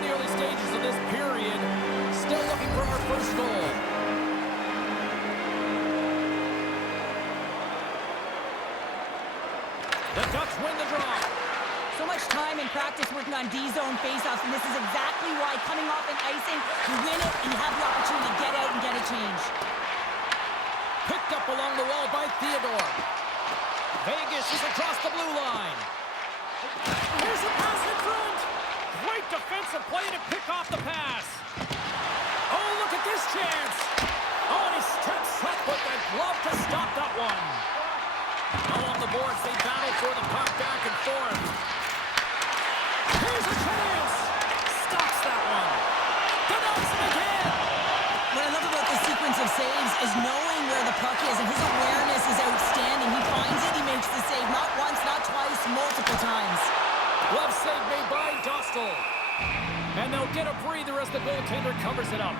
in the early stages of this period. Still looking for our first goal. The Ducks win the draw. So much time in practice working on D-zone faceoffs, and this is exactly why coming off an icing, you win it and you have the opportunity to get out and get a change. Picked up along the wall by Theodore. Vegas is across the blue line. Here's a pass in front. Great defensive play to pick off the pass. Oh, look at this chance. Oh, and he steps up with the glove to stop that one. Along the boards, they battle for the puck back and forth. Here's a chance. Stops that one. Denies him again. What I love about this sequence of saves is knowing where the puck is, and his awareness is outstanding. He finds it, he makes the save. Not once, not twice, multiple times. Glove save made by Dostal. And they'll get a breather as the goaltender covers it up.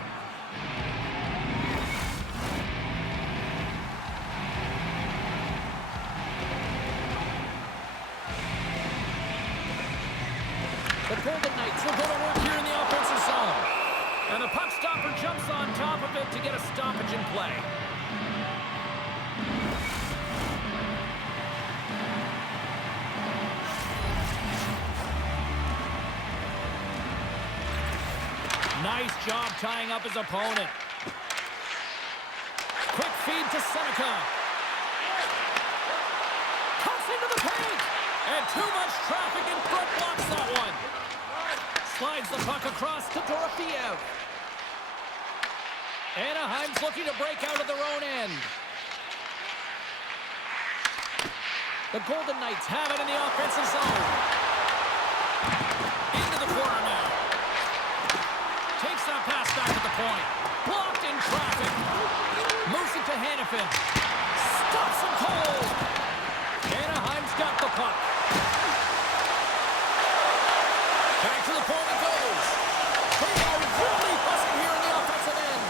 The Golden Knights will go to work here in the offensive zone. And the puck stopper jumps on top of it to get a stoppage in play. Nice job tying up his opponent. Quick feed to Seneca. Cuts into the paint. And too much traffic in front blocks that one. Slides the puck across to Dorofeev. Anaheim's looking to break out of their own end. The Golden Knights have it in the offensive zone. Into the corner now. Takes that pass back to the point. Blocked in traffic. Moves it to Hannafin. Stops him cold. Anaheim's got the puck. Back to the point it goes. They are really buzzing here in the offensive end.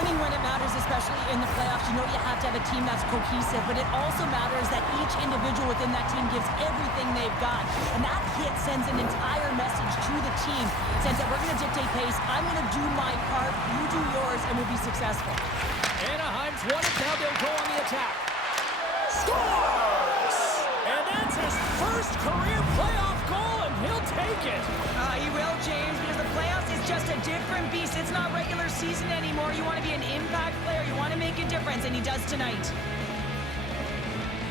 Winning when it matters, especially in the playoffs, you know you have to have a team that's cohesive, but it also matters that each individual within that team gives everything they've got. And that hit sends an entire message to the team. Says that we're going to dictate pace, I'm going to do my part, you do yours, and we'll be successful. Anaheim's won it, now they'll go on the attack. Scores! And that's his first career playoff goal, and he'll take it. He will, James, because the playoffs is just a different beast. It's not regular season anymore. You want to be an impact player. You want to make a difference, and he does tonight.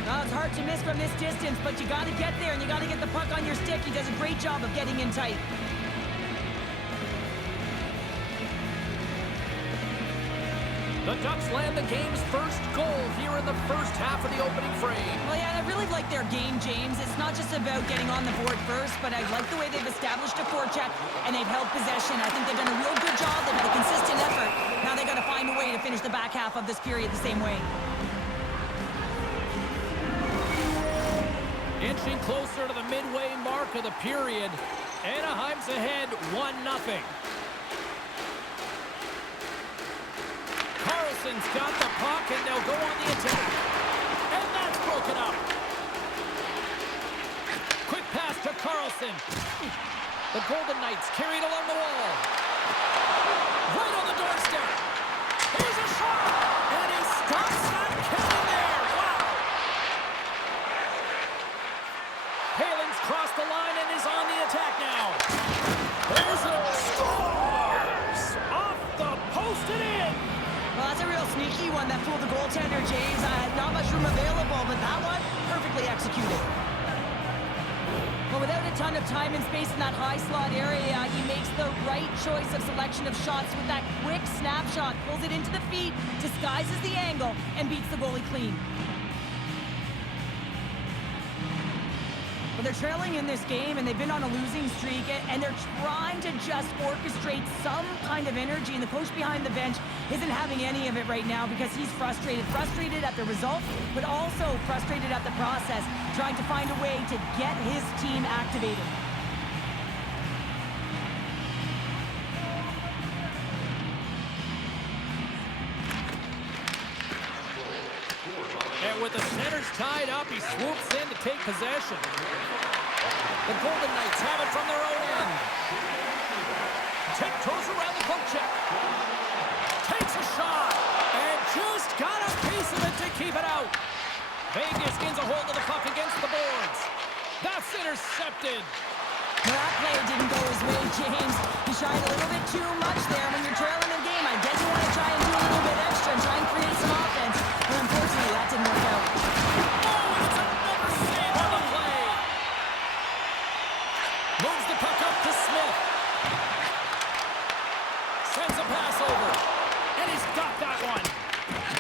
It's hard to miss from this distance, but you got to get there, and you got to get the puck on your stick. He does a great job of getting in tight. The Ducks land the game's first goal here in the first half of the opening frame. Well, yeah, I really like their game, James. It's not just about getting on the board first, but I like the way they've established a forecheck and they've held possession. I think they've done a real good job. They've had a consistent effort. Now they got to find a way to finish the back half of this period the same way. Inching closer to the midway mark of the period. Anaheim's ahead 1-0. Carlson's got the puck, and they'll go on the attack. And that's broken up. Quick pass to Carlson. The Golden Knights carried along the wall. Right on the doorstep. Here's a shot. And he stops that cannon there. Wow. Palin's crossed the line and is on the attack now. There's a scores. Off the post and in. Well, that's a real sneaky one that fooled the goaltender, James. Not much room available, but that one, perfectly executed. But without a ton of time and space in that high slot area, he makes the right choice of selection of shots with that quick snapshot, pulls it into the feet, disguises the angle, and beats the goalie clean. But they're trailing in this game, and they've been on a losing streak, and they're trying to just orchestrate some kind of energy, and the coach behind the bench isn't having any of it right now because he's frustrated. Frustrated at the result, but also frustrated at the process, trying to find a way to get his team activated. with the centers tied up, he swoops in to take possession. The Golden Knights have it from their own end. Tiptoes around the poke check. Takes a shot. And just got a piece of it to keep it out. Vegas gains a hold of the puck against the boards. That's intercepted. Well, that play didn't go his way, James. He shied a little bit too much there. When you're trailing the game, I guess you want to try and do a little bit extra and try and create some offense. But unfortunately, that didn't work out. Oh, it's another save on the play. Moves the puck up to Smith. Sends a pass over. And he's got that one.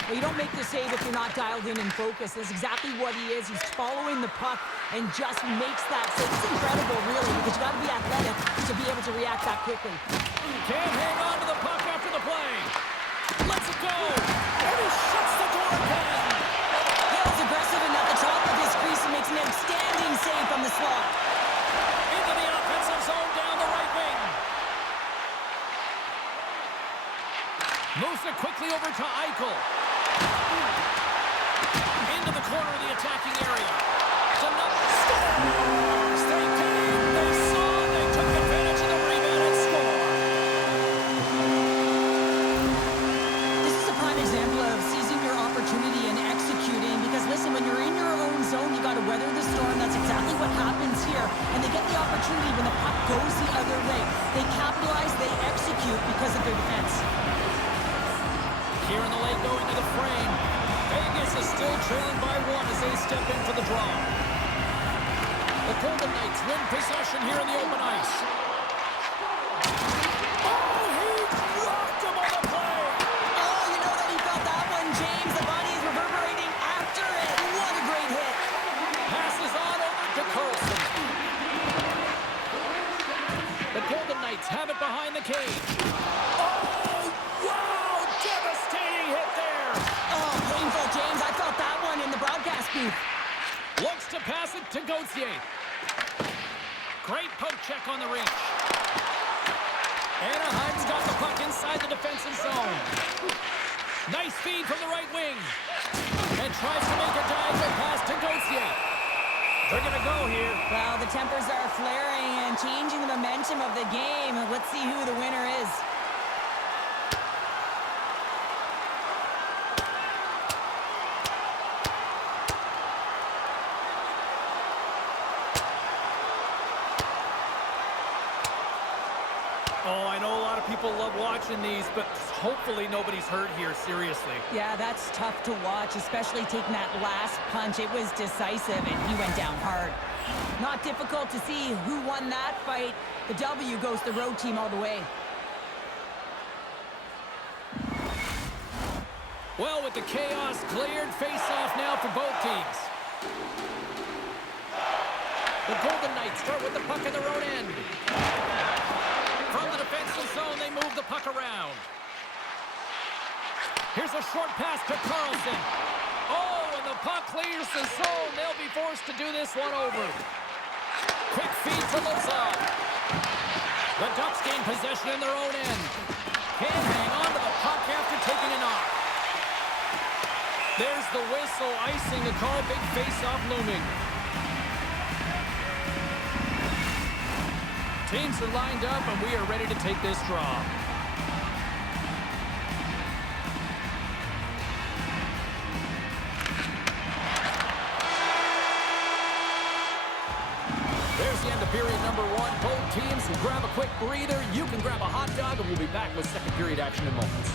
Well, you don't make the save if you're not dialed in and focused. That's exactly what he is. He's following the puck and just makes that save. It's incredible, really, because you got to be athletic to be able to react that quickly. Can't hang on to the puck after the play. Lets it go. And he shuts the door again. Hill's aggressive and at the top of his crease and makes an outstanding save from the slot. Into the offensive zone down the right wing. Moves it quickly over to Eichel. Into the corner of the attacking area. Scores! They came, they saw, they took advantage of the rebound and score. This is a prime example of seizing your opportunity and executing, because listen, when you're in your own zone, you got to weather the storm. That's exactly what happens here. And they get the opportunity when the puck goes the other way. They capitalize, they execute because of their defense. Here in the late going to the frame. Vegas is still trailing by one as they step in for the draw. The Golden Knights win possession here in the open ice. Oh, he dropped him on the play. Oh, you know that he felt that one, James. The body is reverberating after it. What a great hit. Passes on over to Carlson. The Golden Knights have it behind the cage. Oh, wow! Devastating hit there. Oh, painful, James. I felt that one in the broadcast booth. Looks to pass it to Gauthier. Great poke check on the reach. Anaheim's got the puck inside the defensive zone. Nice feed from the right wing. And tries to make a diagonal pass to Gauthier. They're going to go here. Well, the tempers are flaring and changing the momentum of the game. Let's see who the winner is. Oh, I know a lot of people love watching these, but hopefully nobody's hurt here, seriously. Yeah, that's tough to watch, especially taking that last punch. It was decisive, and he went down hard. Not difficult to see who won that fight. The W goes the road team all the way. Well, with the chaos cleared, face-off now for both teams. The Golden Knights start with the puck in their own end. From the defensive zone, they move the puck around. Here's a short pass to Carlson. Oh, and the puck clears the zone. They'll be forced to do this one over. Quick feed to Lozon. The Ducks gain possession in their own end. Can't hang on to the puck after taking a knock. There's the whistle, icing the call, big face-off looming. Teams are lined up, and we are ready to take this draw. There's the end of period number one. Both teams can grab a quick breather. You can grab a hot dog, and we'll be back with second period action in moments.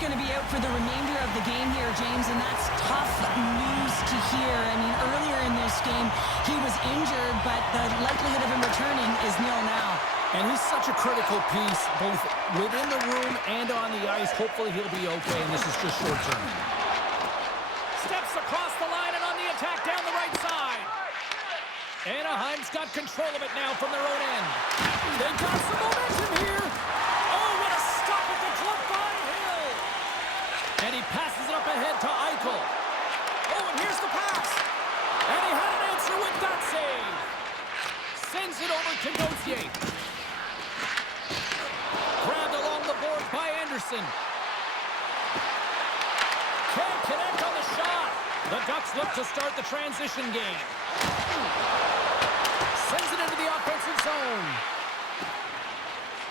going to be out for the remainder of the game here, James, and that's tough news to hear. I mean, earlier in this game, he was injured, but the likelihood of him returning is nil now. And he's such a critical piece, both within the room and on the ice. Hopefully he'll be okay, and this is just short term. Steps across the line and on the attack down the right side. Anaheim's got control of it now from their own end. They've got some momentum here. Oh, what a stop at the glove by Hill. And he passes it up ahead to Eichel. Oh, and here's the pass. And he had an answer with that save. Sends it over to Gauthier. Grabbed along the board by Anderson. Can't connect on the shot. The Ducks look to start the transition game. Sends it into the offensive zone.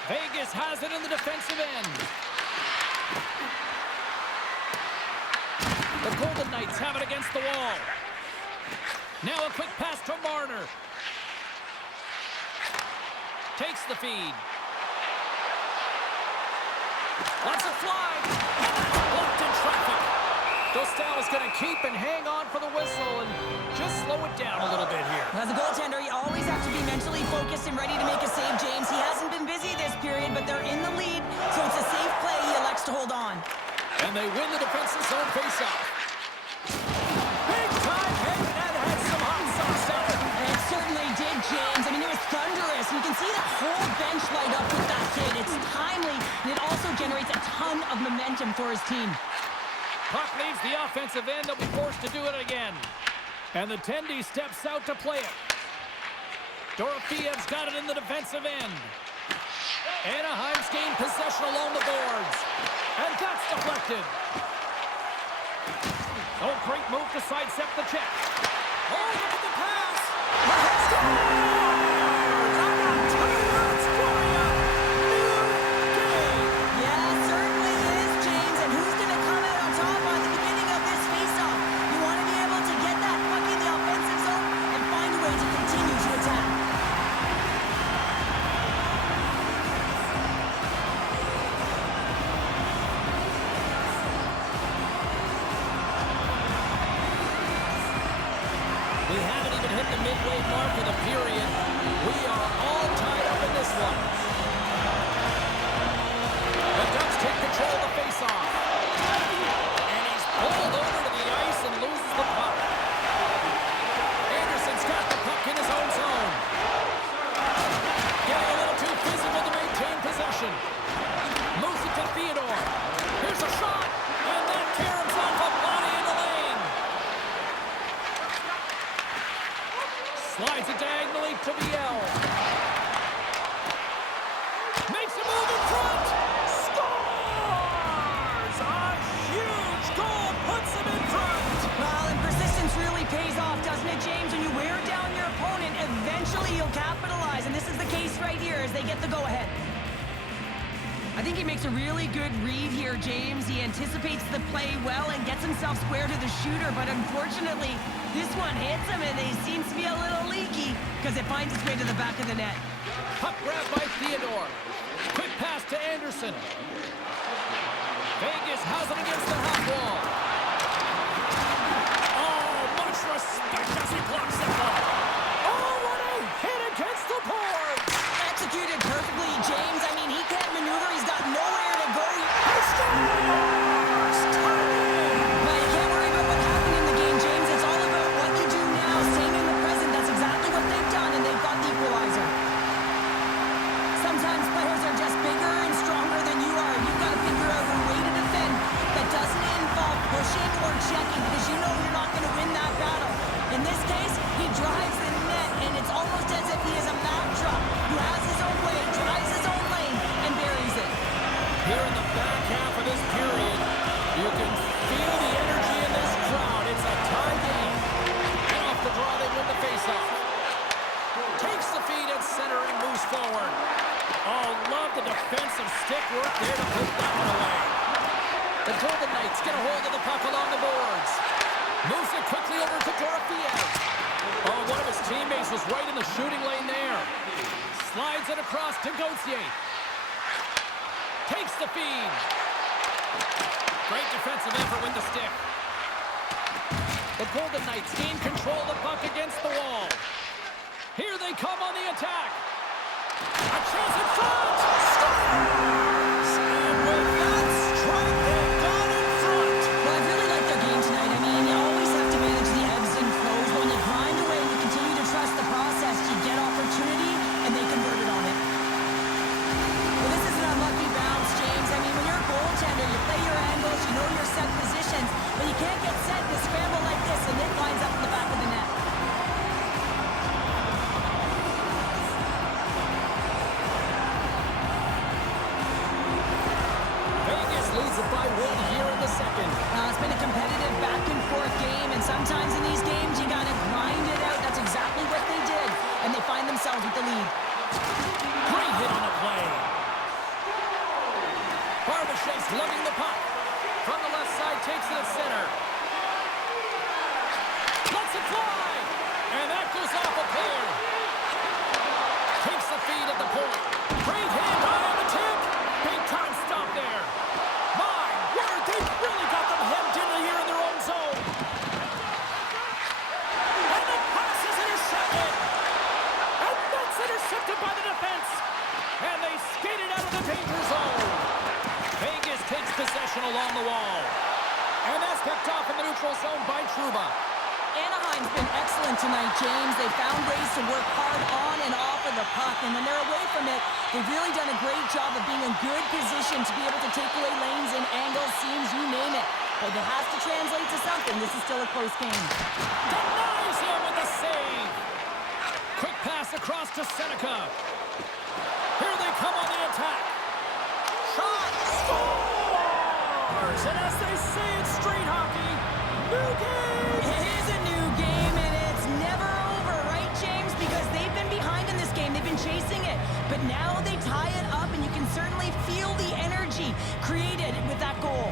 Vegas has it in the defensive end. The Golden Knights have it against the wall. Now a quick pass to Marner. Takes the feed. Lots of flying. Blocked in traffic. Dostal is going to keep and hang on for the whistle and just slow it down a little bit here. As a goaltender, you always have to be mentally focused and ready to make a save, James. He hasn't been busy this period, but they're in the lead, so it's a safe play. He elects to hold on. And they win the defensive zone faceoff. Big time hit and had some hot sauce on it. It certainly did, James. I mean, it was thunderous. You can see the whole bench light up with that hit. It's timely, and it also generates a ton of momentum for his team. Puck leaves the offensive end. They'll be forced to do it again. And the Tendy steps out to play it. Dorofiev's got it in the defensive end. Anaheim's gained possession along the boards. And that's deflected. Oh, great move to sidestep the check. Oh, look at the pass. Yeah, certainly is, James. And who's going to come out on top on the beginning of this faceoff? You want to be able to get that puck in the offensive zone and find a way to continue to attack. We haven't even hit the midway mark of the period. We are all tied up in this one. The Ducks take control of the faceoff. And he's pulled over to the ice and loses the puck. Anderson's got the puck in his own zone. Getting a little too physical to maintain possession. Moves it to Theodore. Here's a shot. And that caroms off a body in the lane. Slides it diagonally to Biel. Makes a move in front. Scores! A huge goal puts him in front. Well, and persistence really pays off, doesn't it, James? When you wear down your opponent, eventually you'll capitalize. And this is the case right here as they get the go-ahead. I think he makes a really good read here, James. He anticipates the play well and gets himself square to the shooter, but unfortunately, this one hits him and he seems to be a little leaky because it finds its way to the back of the net. Puck grab by Theodore. Quick pass to Anderson. Vegas has it against the half wall. Oh, much respect as he blocks that one. Oh, what a hit against the boards. Executed perfectly, James. I mean, he can't maneuver. He's got nowhere to go. He scores! Timing! Well, you can't worry about what happened in the game, James. It's all about what you do now, staying in the present. That's exactly what they've done, and they've got the equalizer. Sometimes players are just bigger and stronger than you are. You've got to figure out a way to defend that doesn't involve pushing or checking because you know you're not going to win that battle. In this case, he drives the net, and it's almost as if he is a Mack truck who has his own way, drives his own lane, and buries it. Here in the back half of this period, you can feel the energy in this crowd. It's a tie game. And off the draw, they win the faceoff. Takes the feed at center and moves forward. Oh, love the defensive stick work there to put that one away. The Golden Knights get a hold of the puck along the boards. Moves it quickly over to Dorofiev. Oh, one of his teammates was right in the shooting lane there. Slides it across to Gauthier. Takes the feed. Great defensive effort with the stick. The Golden Knights gain control of the puck against the wall. Here they come on the attack. A chance in front. Scores! And with that strike, they've gone in front. Well, I really like their game tonight. I mean, you always have to manage the ebbs and flows. But when you grind away and you continue to trust the process, you get opportunity, and they converted on it. Well, this is an unlucky bounce, James. I mean, when you're a goaltender, you play your angles, you know your set positions, but you can't get set in a scramble like this, and it lines up in the back of the net. Vegas leads it by one here in the second. It's been a competitive back-and-forth game, and sometimes in these games, you got to grind it out. That's exactly what they did, and they find themselves with the lead. Great hit on the play. Barbashev's lugging the puck. From the left side, takes it to center. Lets it fly. And that goes off a player. Takes the feed at the point. Great hit on the tip. Big time stop there. My word, they've really got them hemmed in here in their own zone. And the pass is intercepted. And that's intercepted by the defense. And they skated out of the danger zone. Vegas takes possession along the wall. And that's picked off in the neutral zone by Trouba. Anaheim's been excellent tonight, James. They found ways to work hard on and off of the puck, and when they're away from it, they've really done a great job of being in good position to be able to take away lanes and angles, seams, you name it. But it has to translate to something. This is still a close game. Denies him with the save. Quick pass across to Seneca. Here they come on the attack. Shot! Scores! And as they say in street hockey, new game! It is a new game, and it's never over, right, James? Because they've been behind in this game. They've been chasing it. But now they tie it up, and you can certainly feel the energy created with that goal.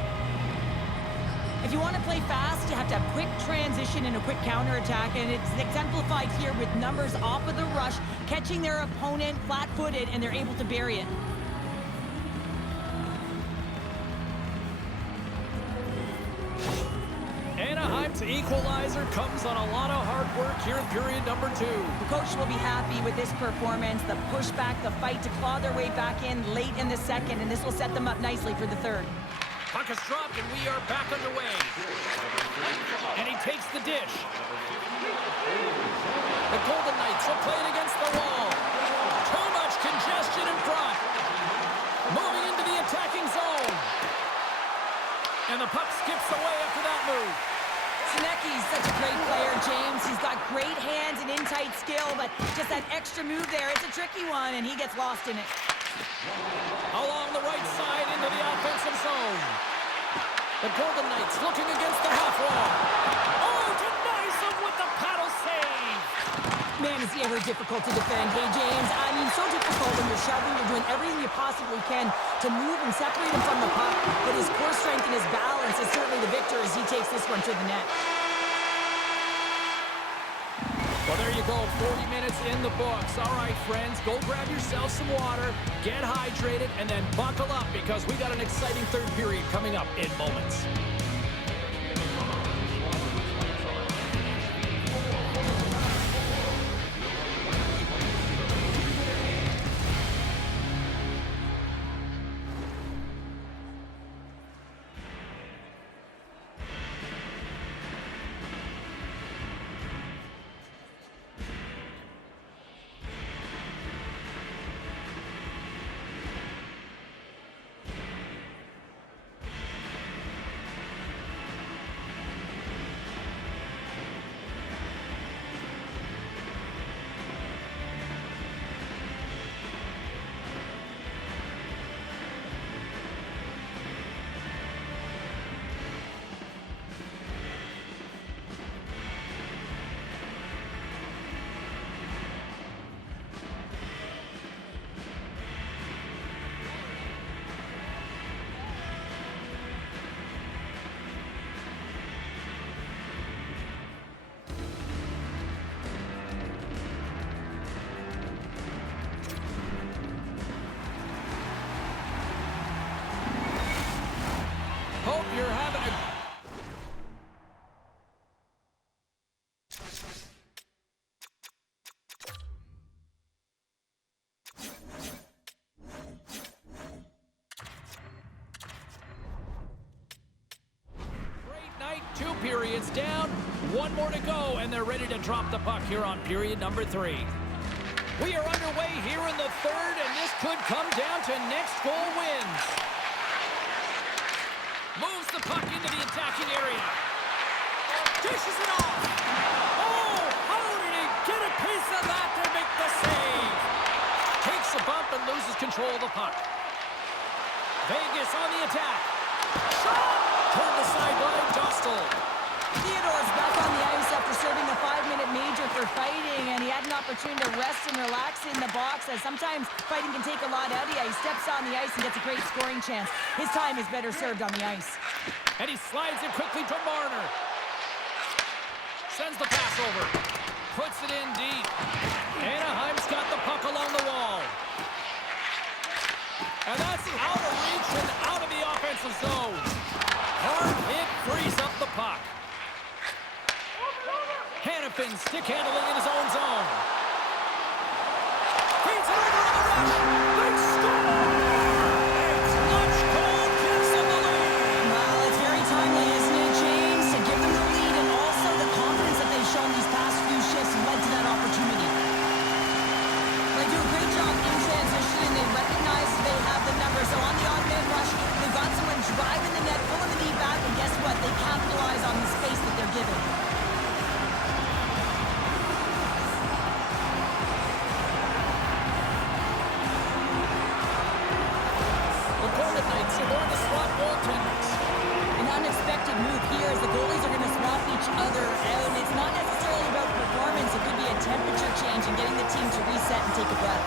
If you want to play fast, you have to have quick transition and a quick counterattack, and it's exemplified here with numbers off of the rush, catching their opponent flat-footed, and they're able to bury it. Anaheim's equalizer comes on a lot of hard work here in period number 2. The coach will be happy with this performance, the pushback, the fight to claw their way back in late in the second, and this will set them up nicely for the third. Puck is dropped, and we are back underway. And he takes the dish. The Golden Knights will play it against the wall. Too much congestion in front. Moving into the attacking zone. And the puck skips away after that move. Sinecki's such a great player, James. He's got great hands and in-tight skill, but just that extra move there, it's a tricky one, and he gets lost in it. Along the right side into the offensive zone. The Golden Knights looking against the half wall. Oh, denies him with the paddle save. Man, is he ever difficult to defend. Hey, James, I mean, so difficult when you're shoving, you're doing everything you possibly can to move and separate him from the puck. But his core strength and his balance is certainly the victor as he takes this one to the net. Well, there you go, 40 minutes in the books. All right, friends, go grab yourself some water, get hydrated, and then buckle up because we got an exciting third period coming up in moments. down. One more to go, and they're ready to drop the puck here on period number 3. We are underway here in the third, and this could come down to next goal wins. Moves the puck into the attacking area. Dishes it off. Oh, how did he get a piece of that to make the save? Takes a bump and loses control of the puck. Vegas on the attack. Shot! Turned aside by Dostal. Theodore's back on the ice after serving the 5-minute major for fighting, and he had an opportunity to rest and relax in the box, as sometimes fighting can take a lot out of you. He steps on the ice and gets a great scoring chance. His time is better served on the ice. And he slides it quickly to Marner. Sends the pass over. Puts it in deep. Anaheim's got the puck along the wall. And that's out of reach and out of the offensive zone. Hard hit frees up the puck. Hannafin stick handling in his own zone. Feeds it over on the rush. They score! It's Lunch Cold gives them the lead. Well, it's very timely, isn't it, James? To give them the lead, and also the confidence that they've shown these past few shifts led to that opportunity. They do a great job in transition, and they recognize they have the number. So on the odd-man rush, they've got someone driving the net, pulling the knee back, and guess what? They capitalize on the space that they're given. The Golden Knights are going to swap goaltenders. An unexpected move here as the goalies are going to swap each other out. And it's not necessarily about performance. It could be a temperature change and getting the team to reset and take a breath.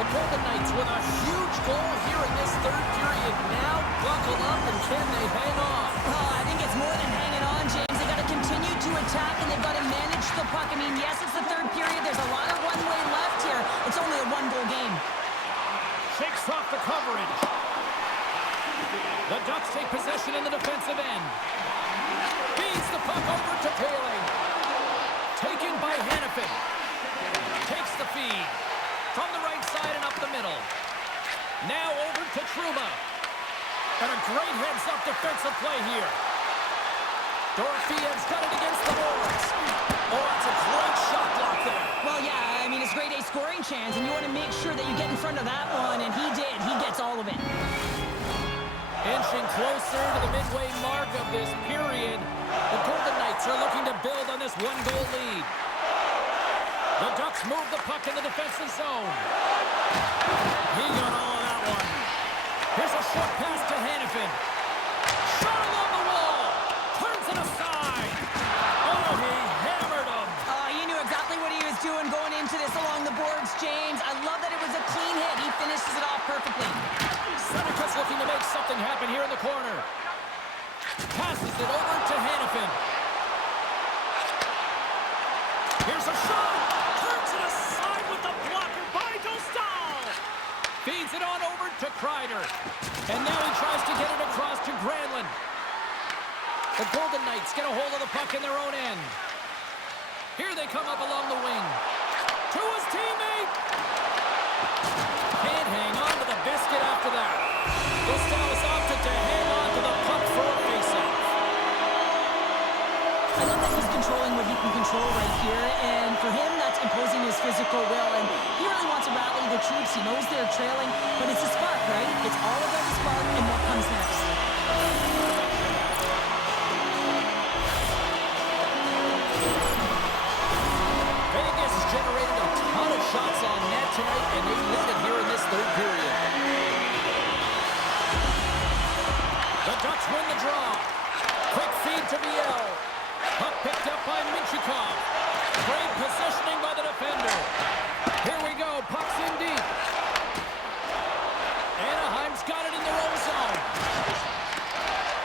The Golden Knights with a huge goal here in this third period. Now buckle up, and can they hang on? Oh, I think it's more than hanging on, James. They got to continue to attack, and they've got to manage the puck. I mean, yes, it's the third period. There's a lot of runway left here. It's only a one-goal game. Shakes off the coverage. The Ducks take possession in the defensive end. Feeds the puck over to Poehling. Taken by Hannafin. Takes the feed. From the right side and up the middle. Now over to Truma. And a great heads-up defensive play here. Dorofeyev's got it against the boards. Oh, that's a great shot block there. Well, yeah, I mean, it's a grade A scoring chance, and you want to make sure that you get in front of that one, and he did. He gets all of it. Inching closer to the midway mark of this period, the Golden Knights are looking to build on this one-goal lead. The Ducks move the puck in the defensive zone. He got all of that one. Here's a short pass to Hannafin. Shot along the wall. Turns it aside. Oh, he hammered him. He knew exactly what he was doing going into this along the boards, James. I love that it was a clean hit. He finishes it off perfectly. Seneca's looking to make something happen here in the corner. Passes it over to Hannafin. Here's a shot. Turns it aside with the blocker by Dostal. Feeds it on over to Kreider. And now he tries to get it across to Granlund. The Golden Knights get a hold of the puck in their own end. Here they come up along the wing. To his teammate. Can't hang on to the biscuit after that. Dostal is opted to hang on to the puck for a faceoff. I love that he's controlling what he can control right here, and for him, that's imposing his physical will, and he really wants to rally the troops. He knows they're trailing, but it's a spark, right? It's all about the spark and what comes next. Vegas has generated a ton of shots on net tonight, and they lit it here in this third period. The Ducks win the draw. Quick feed to Biel. Puck picked up by Minchikov. Great positioning by the defender. Here we go. Puck's in deep. Anaheim's got it in their own zone.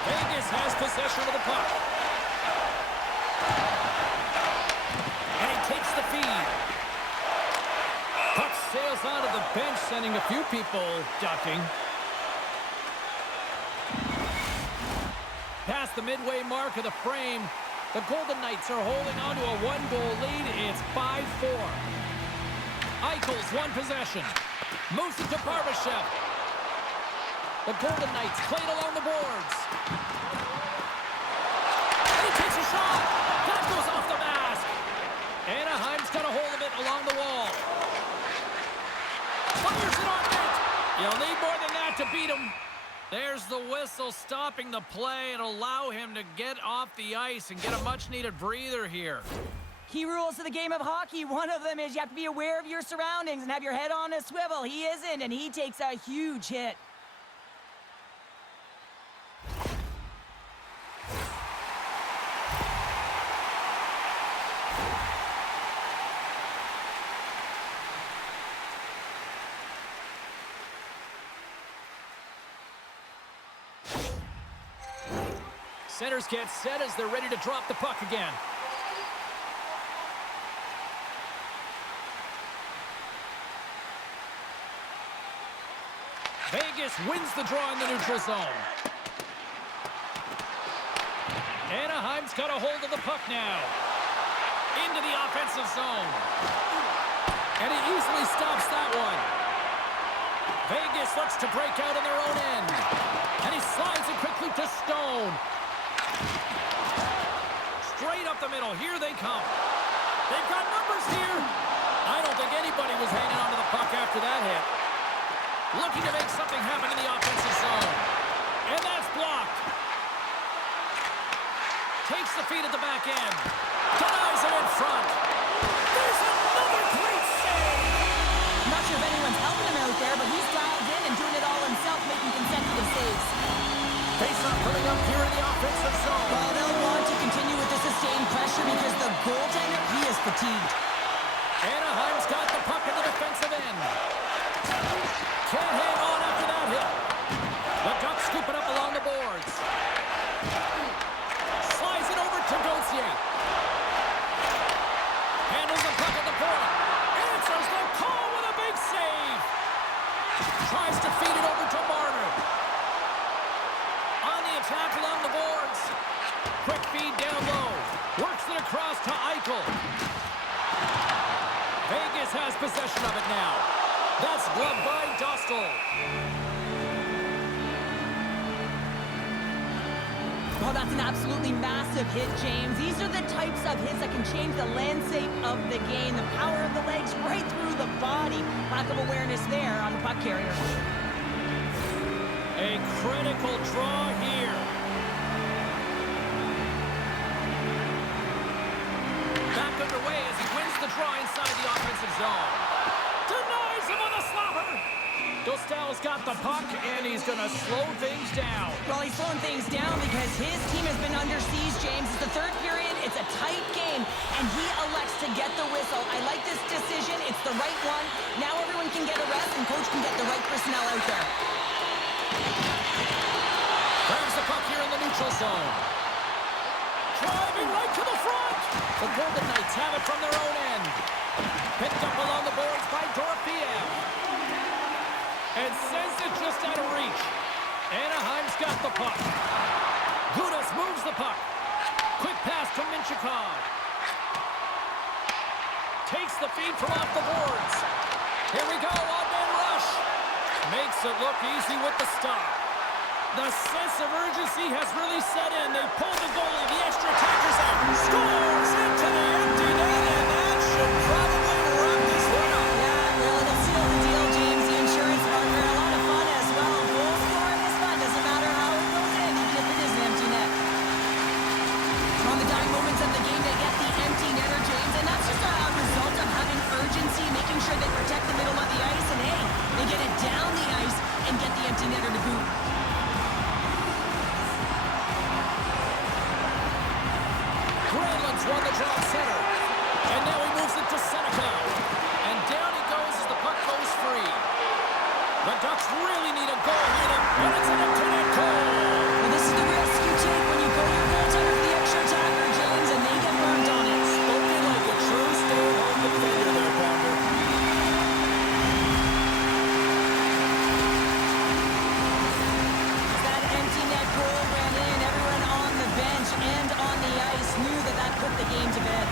Vegas has possession of the puck. And he takes the feed. Puck sails onto the bench, sending a few people ducking. Past the midway mark of the frame, the Golden Knights are holding on to a one-goal lead. It's 5-4. Eichel's one possession. Moves it to Barbashev. The Golden Knights played along the boards. You'll need more than that to beat him. There's the whistle stopping the play and allow him to get off the ice and get a much-needed breather here. Key rules to the game of hockey. One of them is you have to be aware of your surroundings and have your head on a swivel. He isn't, and he takes a huge hit. Centers get set as they're ready to drop the puck again. Vegas wins the draw in the neutral zone. Anaheim's got a hold of the puck now. Into the offensive zone. And he easily stops that one. Vegas looks to break out in their own end. And he slides it quickly to Stone. Straight up the middle. Here they come. They've got numbers here. I don't think anybody was hanging onto the puck after that hit. Looking to make something happen in the offensive zone. And that's blocked. Takes the feed at the back end. Denies it in front. There's another great save. I'm not sure if anyone's helping him out there, but he's dialed in and doing it all himself, making consecutive saves. Face-off coming up here in the offensive zone. Well, they'll want to continue with the sustained pressure because the goaltender, he is fatigued. Anaheim's got the puck in the defensive end. Can't hang on after that hit. The Ducks scoop it up along the boards. Slides it over to Gauthier. Handles the puck at the point. Answers the call with a big save. Tries to feed it over to Marner. On the attack along the boards. Quick feed down low. Works it across to Eichel. Vegas has possession of it now. That's gloved by Dostal. Oh, that's an absolutely massive hit, James. These are the types of hits that can change the landscape of the game. The power of the legs right through the body. Lack of awareness there on the puck carrier. A critical draw here. Back underway as he wins the draw inside the offensive zone. Denies him on the slapper. Dostal's got the puck, and he's going to slow things down. Well, he's slowing things down because his team has been under siege, James. It's the third period. It's a tight game, and he elects to get the whistle. I like this decision. It's the right one. Now everyone can get a rest, and coach can get the right personnel out there. Grabs the puck here in the neutral zone. Driving right to the front. The Golden Knights have it from their own end. Picked up along the boards by Dorofeev. And sends it just out of reach. Anaheim's got the puck. Gudas moves the puck. Quick pass to Minchikov. Takes the feed from off the boards. Here we go, one-man rush. Makes it look easy with the stop. The sense of urgency has really set in. They pull the goalie. The extra attackers out. Scores into the empty net, and that should probably wrap this one up. Yeah, really, they'll seal the deal, James. The insurance partner, a lot of fun as well. Goal scoring is fun. Doesn't matter how it goes in, even if it is an empty net. On the dying moments of the game, they get the empty netter, James, and that's just a result of having urgency, making sure they protect the middle of the ice, and hey, they get it down the ice and get the empty netter to boot. Granlund's won the draw center. And now he moves it to Seneca. And down he goes as the puck goes free. The Ducks really need a goal here. And it's an empty net goal. Well, this is the risk you take when you go your goaltender for the extra attacker, James, and they get burned on it. Spoken like a true stay-at-home defender there, Pounder. That empty net goal ran in. Everyone on the bench and on the ice knew that that put the game to bed.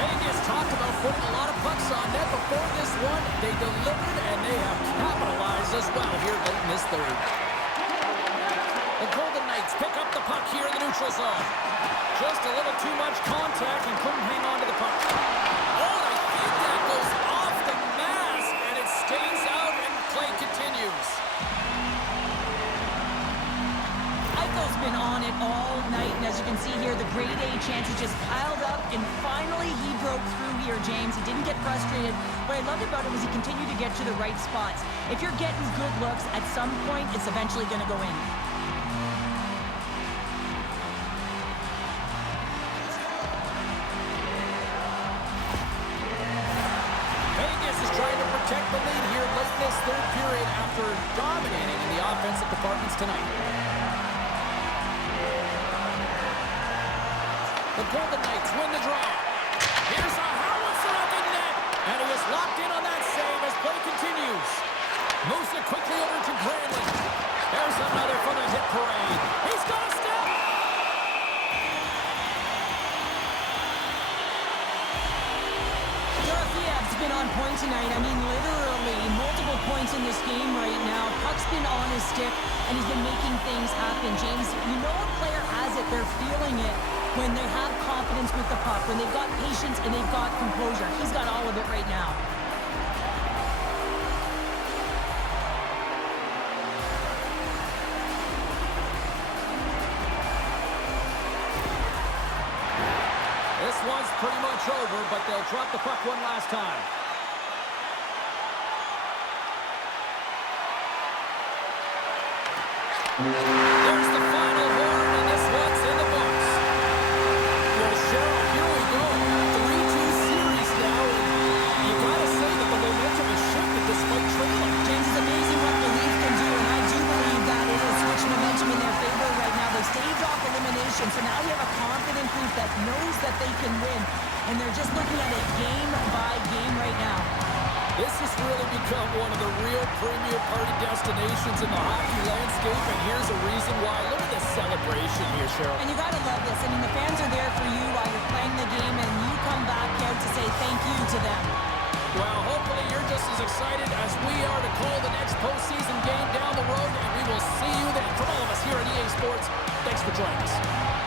Vegas talked about putting a lot of pucks on net before this one. They delivered, and they have capitalized as well here late in this third. The Golden Knights pick up the puck here in the neutral zone. Just a little too much contact and couldn't hang on to the puck. Oh, I think that goes off the continues. Eichel's been on it all night, and as you can see here, the grade A chances just piled up, and finally he broke through here, James. He didn't get frustrated. What I loved about it was he continued to get to the right spots. If you're getting good looks, at some point, it's eventually going to go in. Vegas is trying to protect the lead here late in this third period after dominating in the offensive departments tonight. The Golden Knights win the draw. Here's a howitzer at the net. And he is locked in on that save as play continues. Moves it quickly over to Granlund. There's another for the hit parade. He's got a step. Dorofeyev's been on point tonight. I mean, literally multiple points in this game right now. Puck's been on his stick, and he's been making things happen. James, you know a player has it. They're feeling it when they have confidence with the puck, when they've got patience and they've got composure. He's got all of it right now. This one's pretty much over, but they'll drop the puck one last time. There's the final horn, and this one's in the books. Well, Cheryl, here we go. 3-2 series now, and you gotta say that the momentum has shifted despite trailing. James, it's amazing what belief can do, and I do believe that it has switched momentum in their favor right now. They staved off elimination, so now we have a confident group that knows that they can win, and they're just looking at it game by game right now. This has really become one of the real premier party destinations in the hockey landscape, and here's a reason why. Look at this celebration here, Cheryl. And you got to love this. I mean, the fans are there for you while you're playing the game, and you come back out to say thank you to them. Well, hopefully you're just as excited as we are to call the next postseason game down the road, and we will see you then. From all of us here at EA Sports, thanks for joining us.